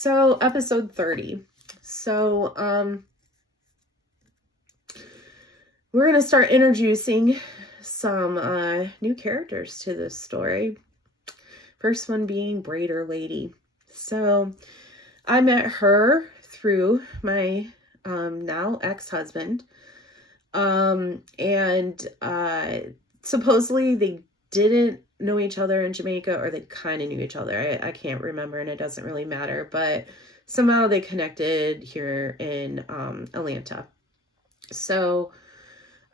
So episode 30. We're going to start introducing some new characters to this story. First one being Braider Lady. So I met her through my now ex-husband. Supposedly they didn't know each other in Jamaica, or they kind of knew each other. I can't remember, and it doesn't really matter, but somehow they connected here in Atlanta. So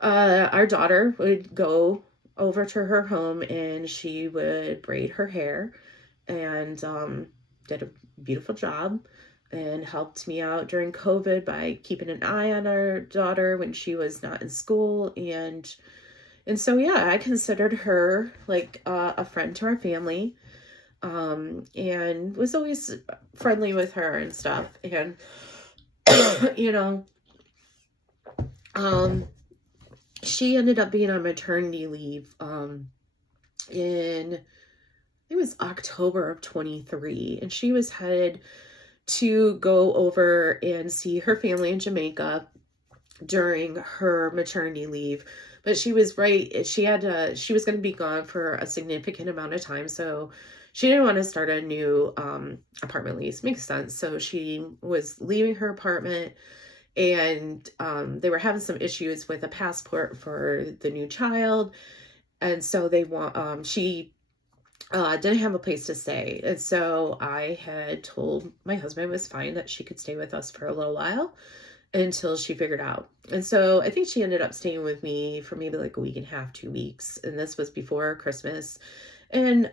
our daughter would go over to her home and she would braid her hair, and did a beautiful job and helped me out during COVID by keeping an eye on our daughter when she was not in school. And so, yeah, I considered her like a friend to our family, and was always friendly with her and stuff. And, you know, she ended up being on maternity leave it was October of 23, and she was headed to go over and see her family in Jamaica during her maternity leave. But she was she was going to be gone for a significant amount of time, so she didn't want to start a new apartment lease. Makes sense. So she was leaving her apartment, and they were having some issues with a passport for the new child, and so she didn't have a place to stay. And so I had told my husband it was fine that she could stay with us for a little while until she figured out. And so I think she ended up staying with me for maybe like a week and a half, 2 weeks. And this was before Christmas. And,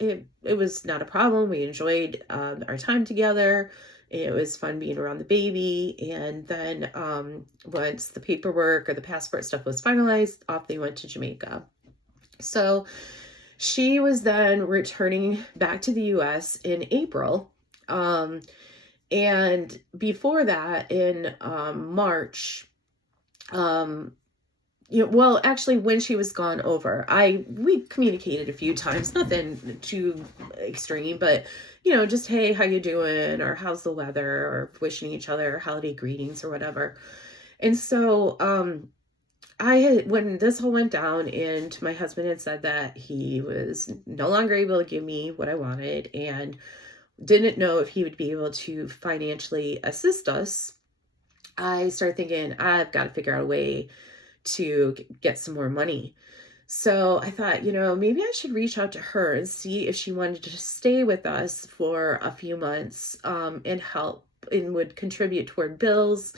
it was not a problem. We enjoyed our time together. It was fun being around the baby. And then once the paperwork or the passport stuff was finalized, off they went to Jamaica. So she was then returning back to the US in April. And before that, in March, actually, when she was gone over, we communicated a few times, nothing too extreme, but just, hey, how you doing, or how's the weather, or wishing each other holiday greetings or whatever. And so when this all went down and my husband had said that he was no longer able to give me what I wanted and didn't know if he would be able to financially assist us, I started thinking, I've got to figure out a way to get some more money. So I thought, maybe I should reach out to her and see if she wanted to stay with us for a few months and help and would contribute toward bills.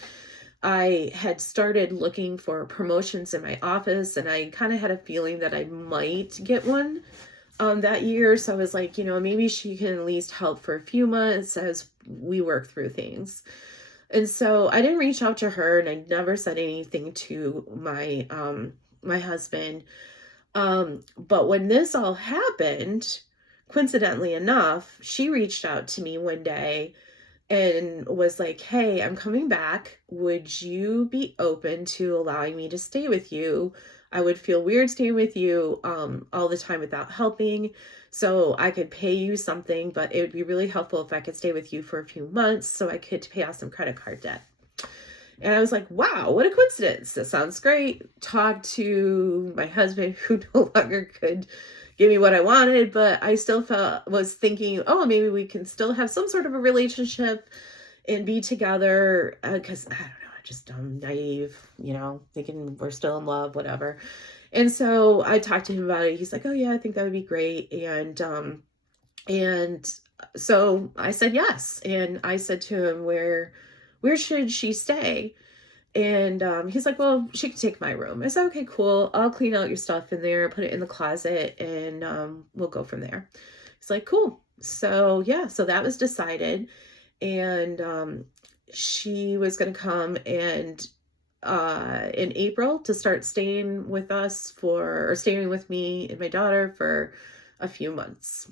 I had started looking for promotions in my office, and I kind of had a feeling that I might get one that year. So I was like, maybe she can at least help for a few months as we work through things. And so I didn't reach out to her, and I never said anything to my my husband. But when this all happened, coincidentally enough, she reached out to me one day and was like, hey, I'm coming back. Would you be open to allowing me to stay with you? I would feel weird staying with you all the time without helping. So I could pay you something, but it would be really helpful if I could stay with you for a few months so I could pay off some credit card debt. And I was like, wow, what a coincidence. That sounds great. Talked to my husband, who no longer could give me what I wanted, but I still was thinking, oh, maybe we can still have some sort of a relationship and be together, because I don't know, I'm naive, thinking we're still in love, whatever. And so I talked to him about it. He's like, oh yeah, I think that would be great. And so I said yes. And I said to him, where should she stay? And he's like, well, she can take my room. I said, okay, cool. I'll clean out your stuff in there, put it in the closet, and we'll go from there. He's like, cool. So yeah, so that was decided. And she was going to come and in April to start staying with me and my daughter for a few months.